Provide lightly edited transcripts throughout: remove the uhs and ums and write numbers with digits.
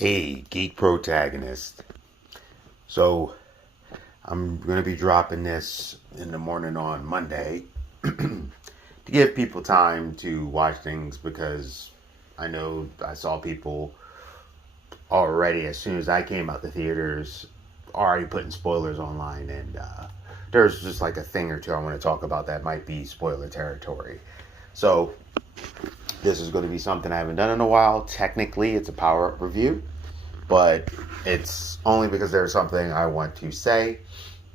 A geek protagonist. So I'm going to be dropping this in the morning on Monday to give people time to watch things because I know I saw people already as soon as I came out the theaters already putting spoilers online, and there's just like a thing or two I want to talk about that might be spoiler territory. So this is going to be something I haven't done in a while. Technically, it's a power up review, but it's only because there's something I want to say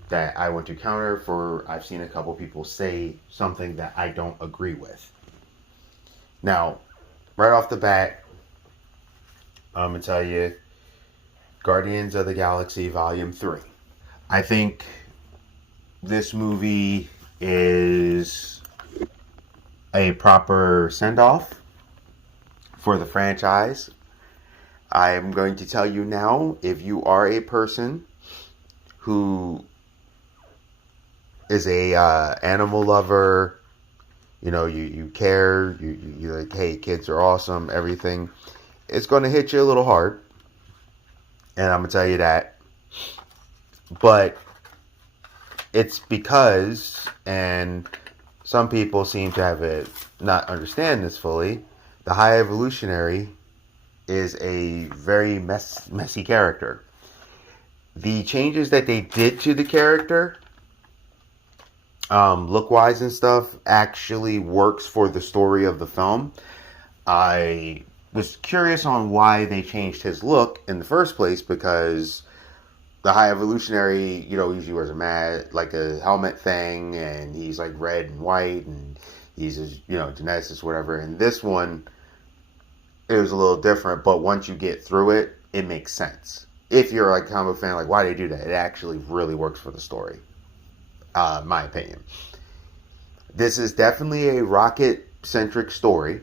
that I want to counter for. I've seen a couple people say something that I don't agree with. Now, right off the bat, I'm going to tell you Guardians of the Galaxy Volume 3. I think this movie is a proper send off for the franchise. I am going to tell you now, if you are a person who is a animal lover, you care, you're like, hey, kids are awesome, everything, it's going to hit you a little hard. And I'm going to tell you that. But it's because, and some people seem to have it not understand this fully, the High Evolutionary is a very messy character. The changes that they did to the character, look-wise and stuff, actually works for the story of the film. I was curious on why they changed his look in the first place, because the High Evolutionary, usually wears like a helmet thing, and he's like red and white, and he's a, geneticist, whatever. And this one, it was a little different, but once you get through it, it makes sense. If you're like a comic fan, like, why do they do that? It actually really works for the story, in my opinion. This is definitely a Rocket-centric story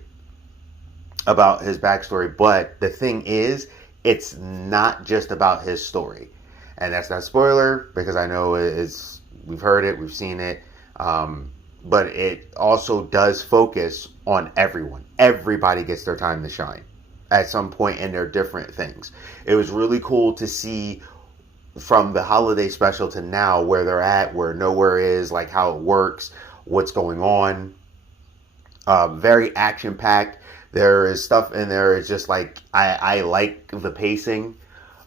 about his backstory, but the thing is, it's not just about his story. And that's not a spoiler, because I know we've heard it, we've seen it, but it also does focus on everyone. Everybody gets their time to shine at some point in their different things. It was really cool to see from the holiday special to now where they're at, where nowhere is, like how it works, what's going on. Very action-packed. There is stuff in there. It's just like, I like the pacing.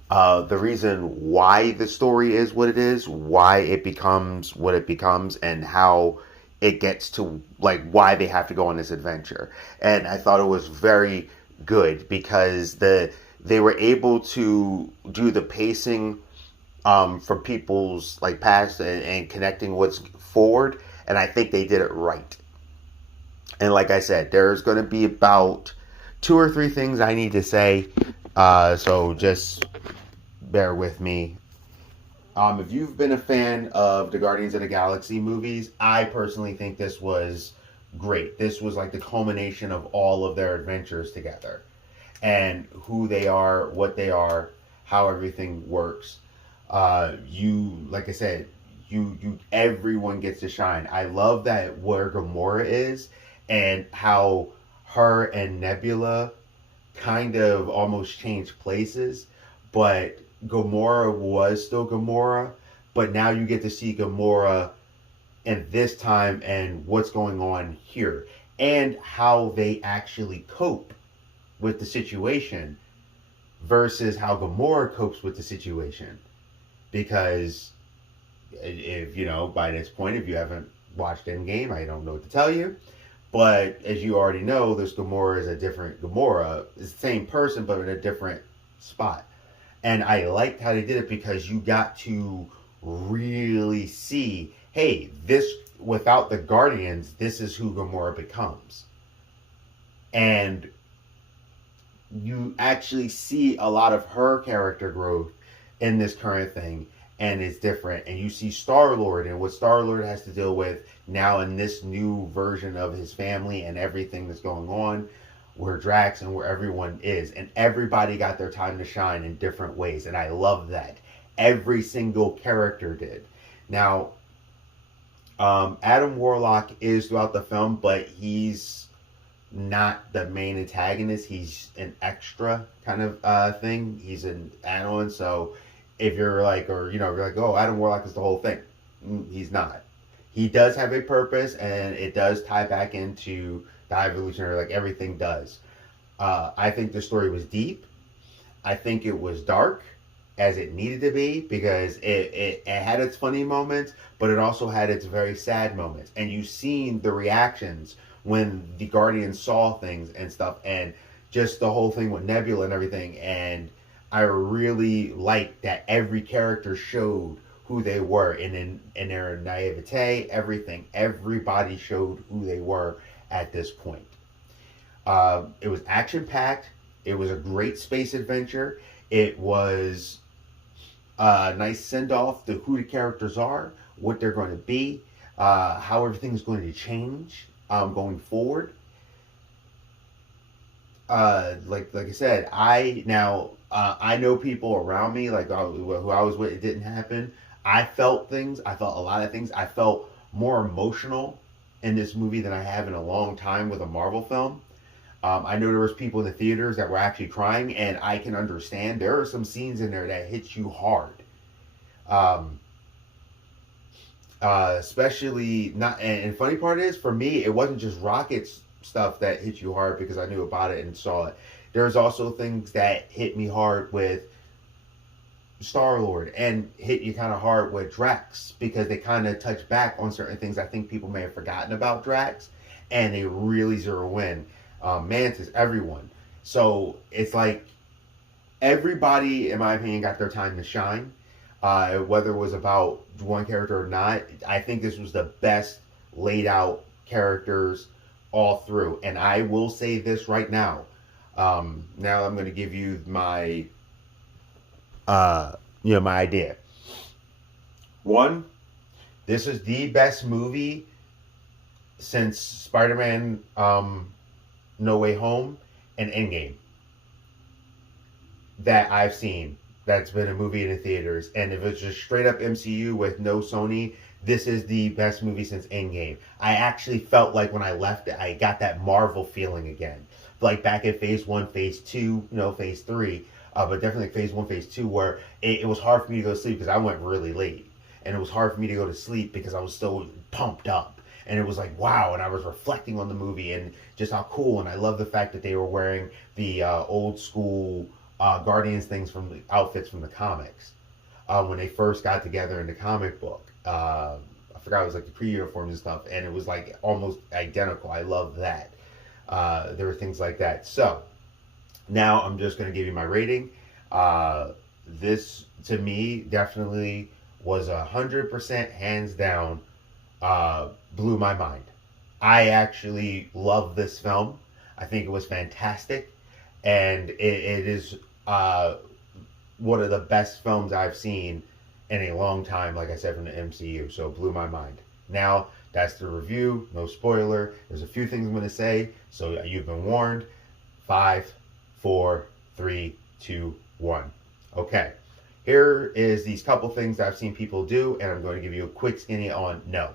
The reason why the story is what it is, why it becomes what it becomes, and how it gets to, like, why they have to go on this adventure. And I thought it was very good because they were able to do the pacing from people's like past and connecting what's forward, and I think they did it right. And like I said, there's going to be about 2 or 3 things I need to say, so just bear with me. If you've been a fan of the Guardians of the Galaxy movies, I personally think this was great. This was like the culmination of all of their adventures together, and who they are, what they are, how everything works. Like I said, everyone gets to shine. I love that where Gamora is, and how her and Nebula kind of almost changed places, but Gamora was still Gamora, but now you get to see Gamora in this time and what's going on here, and how they actually cope with the situation versus how Gamora copes with the situation. Because if by this point, if you haven't watched Endgame, I don't know what to tell you. But as you already know, this Gamora is a different Gamora. It's the same person, but in a different spot. And I liked how they did it because you got to really see, hey, this, without the Guardians, this is who Gamora becomes. And you actually see a lot of her character growth in this current thing, and it's different. And you see Star-Lord and what Star-Lord has to deal with now in this new version of his family and everything that's going on, where Drax and where everyone is. And everybody got their time to shine in different ways, and I love that. Every single character did. Now, Adam Warlock is throughout the film, but he's not the main antagonist. He's an extra kind of thing. He's an add-on. So if you're like, or you know, you're like, oh, Adam Warlock is the whole thing. He's not. He does have a purpose, and it does tie back into the High Evolutionary, like everything does. I think the story was deep. I think it was dark, as it needed to be, because it had its funny moments, but it also had its very sad moments. And you've seen the reactions when the Guardians saw things and stuff, and just the whole thing with Nebula and everything. And I really liked that every character showed who they were, and in their naivete, everything. Everybody showed who they were at this point. It was action packed. It was a great space adventure. It was a nice send off to who the characters are, what they're going to be, how everything's going to change going forward. Like I said, I know people around me, like who I was with. It didn't happen. I felt things. I felt a lot of things. I felt more emotional in this movie than I have in a long time with a Marvel film. I know there was people in the theaters that were actually crying, and I can understand. There are some scenes in there that hit you hard. Especially not, and funny part is, for me, it wasn't just Rocket's stuff that hit you hard because I knew about it and saw it. There's also things that hit me hard with Star-Lord, and hit you kind of hard with Drax, because they kind of touch back on certain things I think people may have forgotten about Drax, and they really zero in. Mantis, everyone. So it's like everybody, in my opinion, got their time to shine. Whether it was about one character or not, I think this was the best laid out characters all through. And I will say this right now. Now I'm going to give you my, my idea. One, this is the best movie since Spider-Man, No Way Home and Endgame that I've seen. That's been a movie in the theaters. And if it's just straight up MCU with no Sony, this is the best movie since Endgame. I actually felt like when I left it, I got that Marvel feeling again. Like back in Phase 1, Phase 2, Phase 3. But definitely Phase 1, Phase 2, where it was hard for me to go to sleep because I went really late. And it was hard for me to go to sleep because I was still pumped up. And it was like, wow, and I was reflecting on the movie and just how cool. And I love the fact that they were wearing the old school Guardians things from the outfits from the comics. When they first got together in the comic book. I forgot, it was like the pre-uniforms and stuff. And it was like almost identical. I love that. There were things like that. So, now I'm just going to give you my rating. This, to me, definitely was 100% hands down, blew my mind. I actually love this film. I think it was fantastic. And it is one of the best films I've seen in a long time, like I said, from the MCU. So it blew my mind. Now, that's the review. No spoiler. There's a few things I'm going to say. So you've been warned. 5, 4, 3, 2, 1. Okay. Here is these couple things that I've seen people do, and I'm going to give you a quick skinny on no.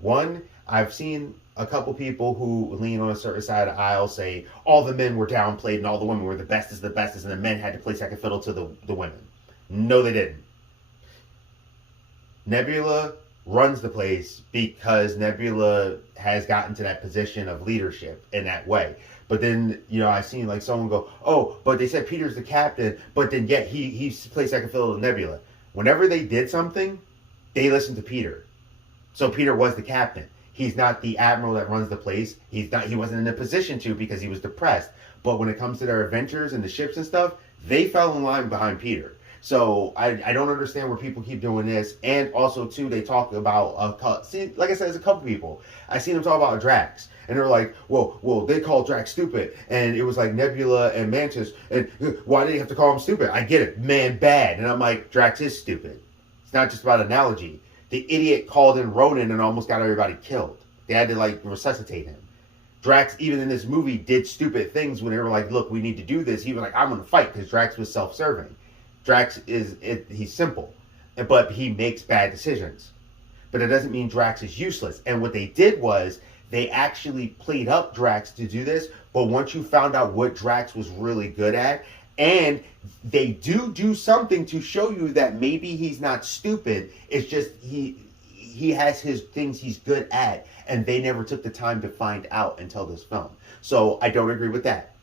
One, I've seen a couple people who lean on a certain side of the aisle say all the men were downplayed and all the women were the bestest, and the men had to play second fiddle to the women. No, they didn't. Nebula runs the place because Nebula has gotten to that position of leadership in that way. But then, I've seen like someone go, oh, but they said Peter's the captain, but then yet he plays second fiddle to Nebula. Whenever they did something, they listened to Peter. So Peter was the captain. He's not the admiral that runs the place. He wasn't in a position to because he was depressed. But when it comes to their adventures and the ships and stuff, they fell in line behind Peter. So I don't understand where people keep doing this. And also, too, they talk about, like I said, there's a couple people. I seen them talk about Drax. And they're like, well, they called Drax stupid. And it was like Nebula and Mantis. And why did they have to call him stupid? I get it. Man, bad. And I'm like, Drax is stupid. It's not just about analogy. The idiot called in Ronan and almost got everybody killed. They had to, resuscitate him. Drax, even in this movie, did stupid things when they were like, look, we need to do this. He was like, I'm going to fight, because Drax was self-serving. Drax he's simple, but he makes bad decisions. But it doesn't mean Drax is useless. And what they did was they actually played up Drax to do this, but once you found out what Drax was really good at, and they do something to show you that maybe he's not stupid, it's just he has his things he's good at, and they never took the time to find out until this film. So I don't agree with that.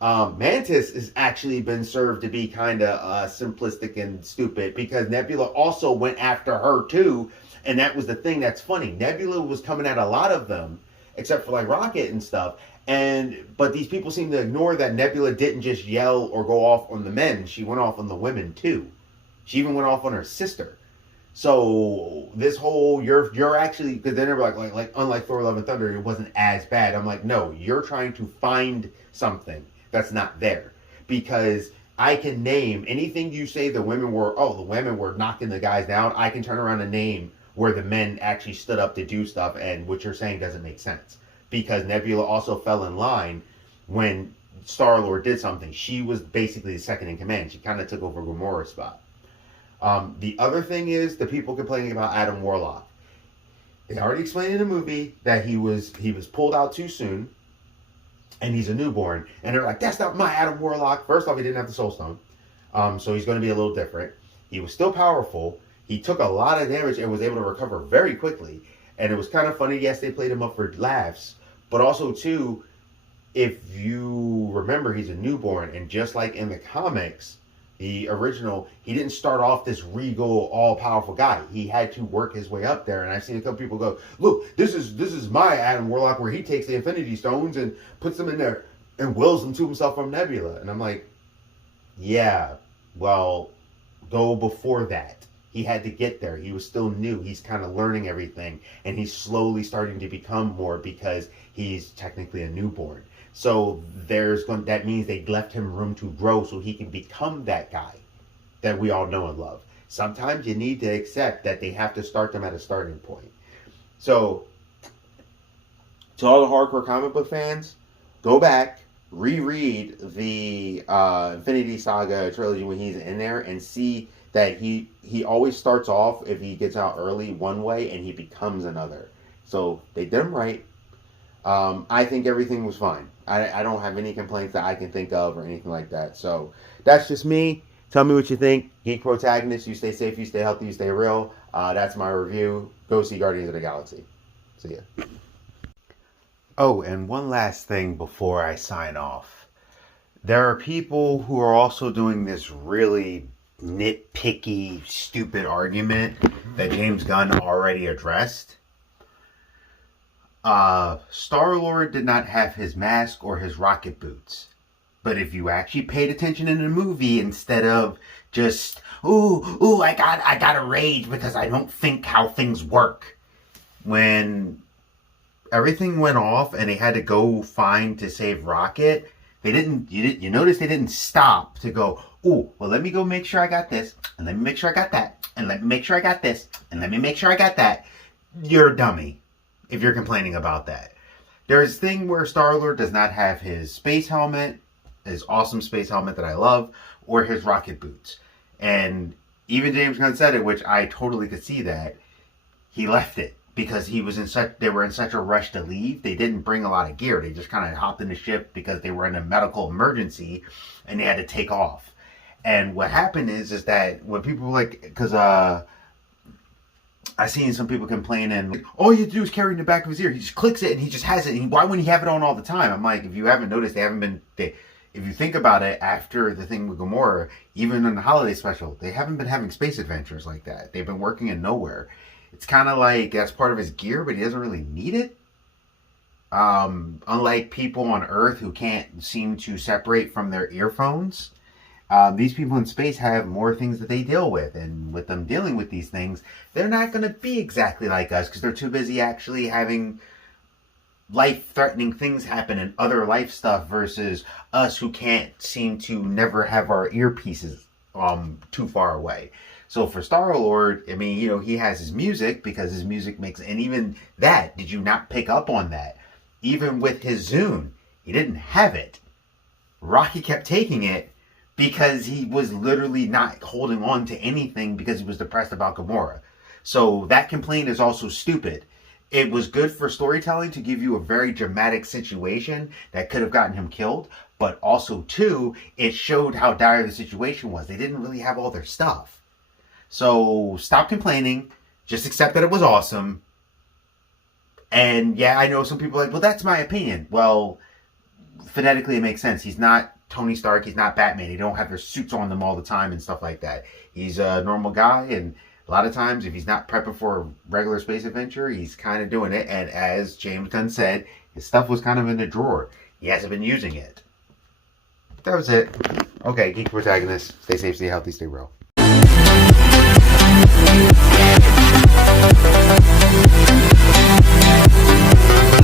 Mantis has actually been served to be kind of simplistic and stupid because Nebula also went after her too, and that was the thing that's funny. Nebula was coming at a lot of them, except for like Rocket and stuff, but these people seem to ignore that Nebula didn't just yell or go off on the men; she went off on the women too. She even went off on her sister. So this whole you're actually, because then they're like unlike Thor: Love and Thunder, it wasn't as bad. I'm like, no, you're trying to find something that's not there, because I can name anything you say the women were knocking the guys down. I can turn around and name where the men actually stood up to do stuff, and what you're saying doesn't make sense because Nebula also fell in line when Star-Lord did something. She was basically the second in command. She kind of took over Gamora's spot. The other thing is the people complaining about Adam Warlock. They already explained in the movie that he was pulled out too soon, and he's a newborn. And they're like, that's not my Adam Warlock. First off, he didn't have the Soul Stone, so he's going to be a little different. He was still powerful. He took a lot of damage and was able to recover very quickly. And it was kind of funny. Yes, they played him up for laughs, but also too, if you remember, he's a newborn, and just like in the comics, the original, he didn't start off this regal, all-powerful guy. He had to work his way up there. And I've seen a couple people go, look, this is my Adam Warlock, where he takes the Infinity Stones and puts them in there and wills them to himself from Nebula. And I'm like, yeah, well, go before that. He had to get there. He was still new. He's kind of learning everything. And he's slowly starting to become more because he's technically a newborn. So that means they left him room to grow so he can become that guy that we all know and love. Sometimes you need to accept that they have to start them at a starting point. So, to all the hardcore comic book fans, go back, reread the Infinity Saga trilogy when he's in there, and see that he always starts off, if he gets out early, one way, and he becomes another. So, they did him right. I think everything was fine. I don't have any complaints that I can think of or anything like that. So that's just me. Tell me what you think. Geek Protagonist, you stay safe, you stay healthy, you stay real. That's my review. Go see Guardians of the Galaxy. See ya. Oh, and one last thing before I sign off. There are people who are also doing this really nitpicky, stupid argument that James Gunn already addressed. Star-Lord did not have his mask or his rocket boots. But if you actually paid attention in the movie, instead of just, I got a rage because I don't think how things work. When everything went off and they had to go find to save Rocket, you notice they didn't stop to go, let me go make sure I got this, and let me make sure I got that, and let me make sure I got this, and let me make sure I got that. You're a dummy if you're complaining about that. There's a thing where Star-Lord does not have his space helmet, his awesome space helmet that I love, or his rocket boots. And even James Gunn said it, which I totally could see that. He left it because they were in such a rush to leave. They didn't bring a lot of gear. They just kind of hopped in the ship because they were in a medical emergency and they had to take off. And what happened is that when people because I seen some people complaining, all you do is carry in the back of his ear. He just clicks it and he just has it. And why wouldn't he have it on all the time? I'm like, if you haven't noticed, if you think about it, after the thing with Gamora, even in the holiday special, they haven't been having space adventures like that. They've been working in nowhere. It's kind of like that's part of his gear, but he doesn't really need it. Unlike people on Earth who can't seem to separate from their earphones. These people in space have more things that they deal with, and with them dealing with these things, they're not going to be exactly like us because they're too busy actually having life-threatening things happen and other life stuff versus us who can't seem to never have our earpieces too far away. So for Star-Lord, I mean, he has his music because his music makes, and even that, did you not pick up on that? Even with his Zune, he didn't have it. Rocky kept taking it because he was literally not holding on to anything because he was depressed about Gamora. So that complaint is also stupid. It was good for storytelling to give you a very dramatic situation that could have gotten him killed, but also, too, it showed how dire the situation was. They didn't really have all their stuff. So stop complaining. Just accept that it was awesome. And yeah, I know some people are like, well, that's my opinion. Well, phonetically, it makes sense. He's not Tony Stark. He's not Batman. They don't have their suits on them all the time and stuff like that. He's a normal guy, and a lot of times, if he's not prepping for a regular space adventure, he's kind of doing it. And as James Gunn said, his stuff was kind of in the drawer. He hasn't been using it. That was it. Okay, Geek Protagonist. Stay safe, stay healthy, stay real.